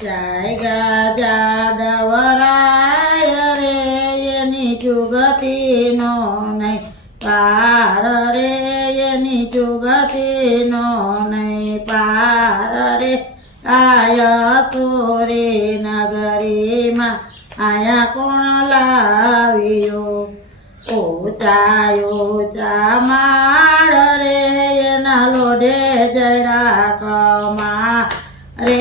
જાયગા જાદવરાય રે એની જુગતીનો નહીં પાર રે એની જુગતીનો નહીં પાર રે આયા સોરી નગરીમાં આયા કોણ લાવ્યો ઊંચા ઊંચા માળ રે એના લોઢે જડા કમા રે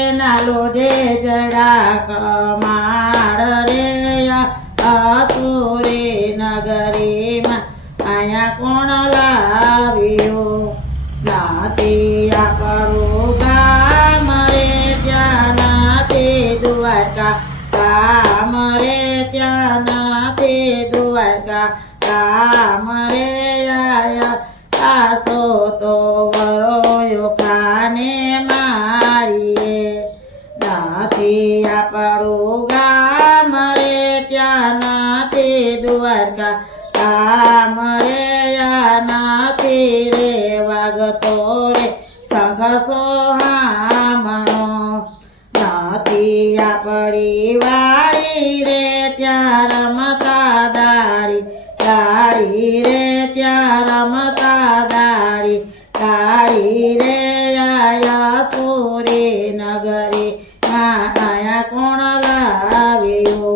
એના લોઢે જડા કમાળ રે અસુરી નગરીમાં આયા કોણ લાવ્યો નાતી આપણું ગામ રે ત્યાં નાતી દ્વારકા ગામ રે ત્યાં નાતી દ્વારકા ગામ રે આયા આસો તો વરોયો કાને મારીએ નાથી આપણું ગામ રે ત્યાં નાથી દ્વારકા ગામ રે નાથી રે વાગતો રે સંઘ સોહામણો નાથી આપણી વાળી રે ત્યાં રમતા દાડી દાડી રે ત્યાં રમતા દાડી દાડી રે આયા સોરી નગરી આયા કોણ લાવ્યો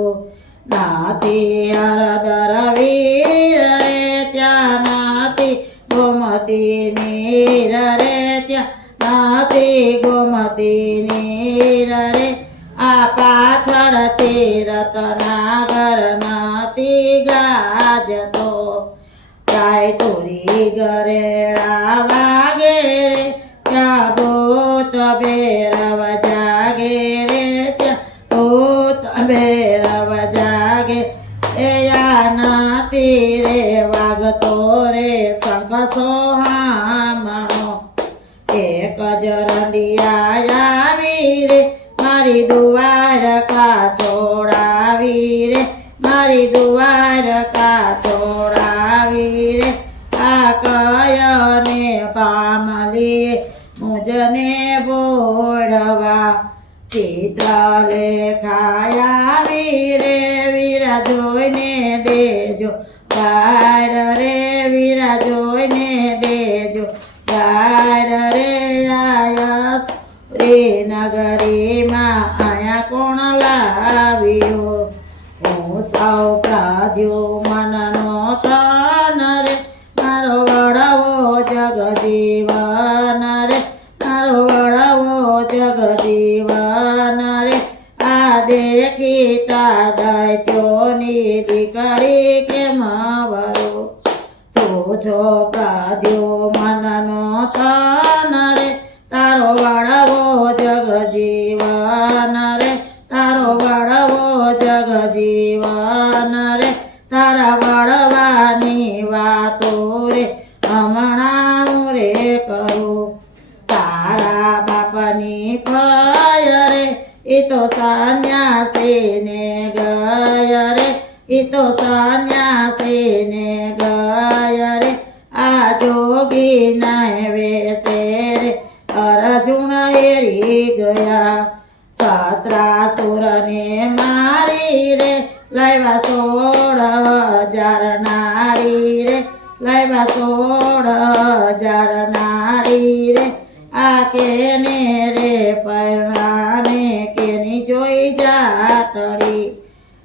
નાથી હરદર વીર રે ત્યાં નાથી ગોમતી નીર રે ત્યાં નાથી ગોમતી નીર રે આ પાછળ રતનાગર નાથી ગાજતો ગાય તોરી ગરેડા વાગે રે ત્યાં ભૂત ભેરવ જાગે રે ત્યાં ભૂત ભેરવ જાગે એયા નાથી રે વાગતો રે શંખ સોહામણો એક જ રંડિયા આવી રે મારી દ્વારકા છોડાવી રે મારી દ્વારકા છોડાવી રે આ કયને પામલી મુજને બોળવા ચિત્ર લેખાયાવી રે વીરા જોઈને દેજો ગાર રે વીરા જોઈને દેજો ગાર રે આયા રે નગરીમાં આયા કોણ લાવ્યો હું સૌ પ્રદ્યુમનનો તન રે મારો વડવો જગજીવન રે મારો વડવો જગજીવન રે આ દેખીતા દૈત્યોની દીકરી કેમ વરો તું છો પ્રદ્યુમનનો તન રે તારો વડવો જગજીવન રે તારો વડવો જગજીવન રે તારા વડવાની વાતો રે હમણાં રે કરું તારા બાપની ફય રે એ તો સંન્યાસીને ગયા રે એ તો સંન્યાસીને ગયા રે આ જોગી નાય વેસે રે અર્જુન હેરી ગયા છત્રાસુરને મારી રે લાવ્યા 16,000 નારી રે લાવ્યા 16,000 નારી રે આ કેને રે પરણાને કેની જોઈ જાતડી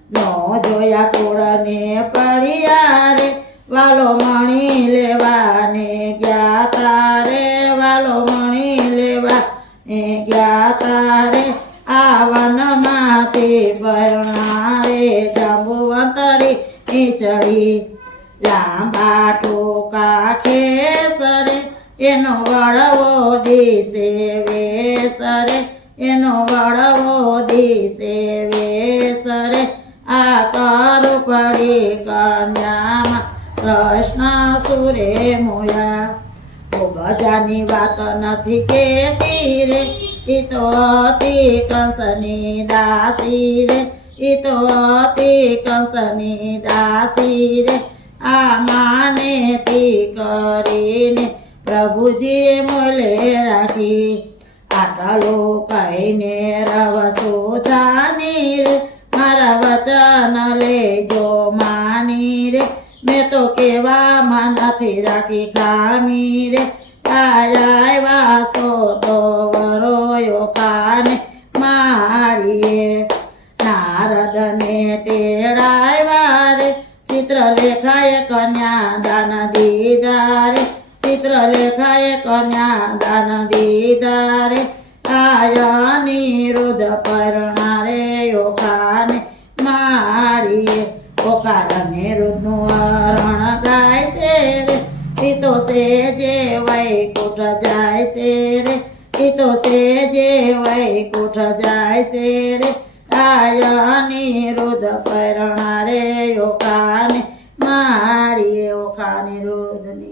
નો જોયા કુળને પડ્યા રે વાલો મણી લેવાને ગયા તારે વાલો મણી લેવા ગયા તારે આ વનમાંથી પરણા રે જાંબુવંતરી ચડી લાંબા ટોકા ખેસરે એનો વડવો દિશે વેસરે એનો વડવો દિશે વેસરે આ કર પડી કન્યામાં કૃષ્ણ સુરે મોયા ગજાની વાત નથી કેતી રે ઈ તો હતી કંસની દાસી રે ઈ તો હતી કંસની દાસી રે આ માને તી કરીને પ્રભુજી મોલે રાખી આટ આટલો કહીને રવસો જાની રે મારા વચન લેજો માની રે મેં તો કેવામાં નથી રાખી ખામી રે આયા વાસો તો વરોયો કાને માળીએ નારદને તેડાવ્યા રે ચિત્રલેખાએ કન્યા દાન દીધા રે ચિત્રલેખાએ કન્યા દાન દીધા રે આયા નિરુદ્ધ પરણા રે ઓખાને માળીએ ઓખા અનિરુદ્ધનું હરણ ગાય છે રે પિતો છે જે વૈકુંઠ જાય છે રે પિતો છે જે વૈકુંઠ જાય છે રે આયા અનિરુદ્ધ પરણા રે ઓખાને માળીએ ઓખા અનિરુદ્ધની